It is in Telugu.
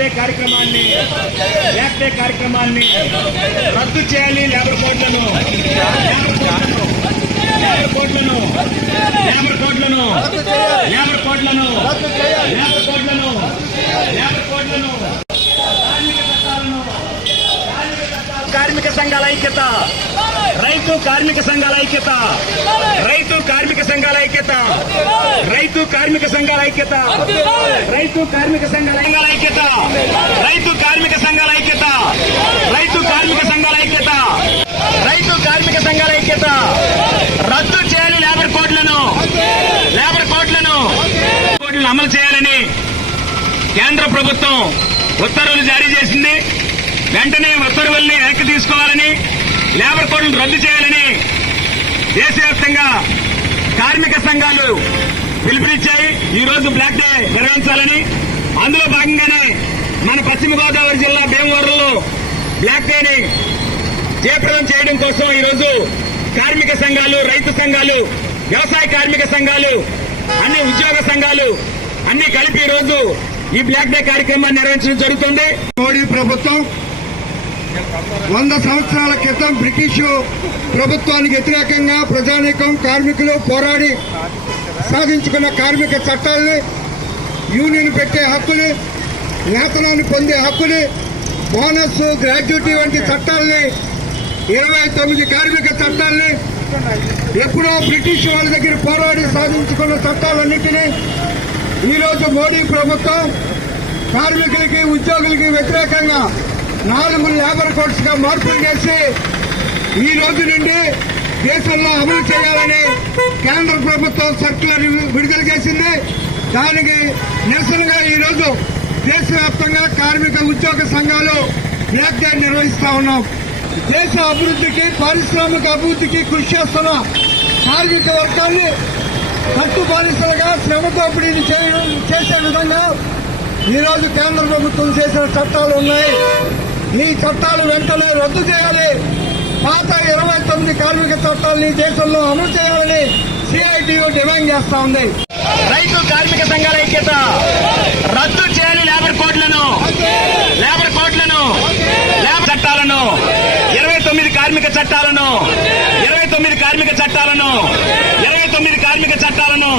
డే కార్యక్రమాన్ని రద్దు చేయాలి. లేబర్ కోడ్లను కార్మిక సంఘాల ఐక్యత, రైతు కార్మిక సంఘాల ఐక్యత, రైతు కార్మిక సంఘాల ఐక్యత, రైతు కార్మిక సంఘాల ఐక్యత, రైతు కార్మిక సంఘాల ఐక్యత, రైతు కార్మిక సంఘాల ఐక్యత, రైతు కార్మిక సంఘాల ఐక్యత, రైతు కార్మిక సంఘాల ఐక్యత. రద్దు చేయాలి లేబర్ కోడ్లను అమలు చేయాలని కేంద్ర ప్రభుత్వం ఉత్తర్వులు జారీ చేసింది. వెంటనే ఉత్తర్వుల్ని వెనక్కి తీసుకోవాలని, లేబర్ కోడ్లను రద్దు చేయాలని దేశవ్యాప్తంగా కార్మిక సంఘాలు పిలుపునిచ్చాయి. ఈ రోజు బ్లాక్ డే నిర్వహించాలని. అందులో భాగంగానే మన పశ్చిమ గోదావరి జిల్లా భీమవరంలో బ్లాక్ డేని జయప్రదం చేయడం కోసం ఈరోజు కార్మిక సంఘాలు, రైతు సంఘాలు, వ్యవసాయ కార్మిక సంఘాలు, అన్ని ఉద్యోగ సంఘాలు అన్ని కలిపి ఈరోజు ఈ బ్లాక్ డే కార్యక్రమాన్ని నిర్వహించడం జరుగుతుంది. మోడీ ప్రభుత్వం 100 సంవత్సరాల క్రితం బ్రిటిషు ప్రభుత్వానికి వ్యతిరేకంగా ప్రజానీకం, కార్మికులు పోరాడి సాధించుకున్న కార్మిక చట్టాలని, యూనియన్ పెట్టే హక్కుని, వేతనాన్ని పొందే హక్కుని, బోనస్, గ్రాడ్యుటీ వంటి చట్టాలని, 29 కార్మిక చట్టాలని, ఎప్పుడో బ్రిటిష్ వాళ్ళ దగ్గర పోరాడి సాధించుకున్న చట్టాలన్నింటినీ ఈరోజు మోడీ ప్రభుత్వం కార్మికులకి, ఉద్యోగులకి వ్యతిరేకంగా 4 లేబర్ కోడ్స్ గా మార్పులు చేసి ఈ రోజు నుండి దేశంలో అమలు చేయాలని కేంద్ర ప్రభుత్వం సర్క్యులర్ విడుదల చేసింది. దానికి నిరసనగా ఈరోజు దేశవ్యాప్తంగా కార్మిక, ఉద్యోగ సంఘాలు బ్లాక్ డే నిర్వహిస్తా ఉన్నాం. దేశ అభివృద్ధికి, పారిశ్రామిక అభివృద్ధికి కృషి చేస్తున్న కార్మిక వర్గాన్ని కట్టు బానిసలుగా శ్రమ దోపిడీని చేసే విధంగా ఈరోజు కేంద్ర ప్రభుత్వం చేసిన చట్టాలు ఉన్నాయి. ఈ చట్టాలు వెంటనే రద్దు చేయాలి. పాత 29 కార్మిక చట్టాలని దేశంలో అమలు చేయాలని సిఐటియు డిమాండ్ చేస్తా ఉంది. రైతు కార్మిక సంఘాల ఐక్యత, రద్దు చేయాలి లేబర్ కోడ్లను, చట్టాలను, 29 కార్మిక చట్టాలను, 29 కార్మిక చట్టాలను, 29 కార్మిక చట్టాలను,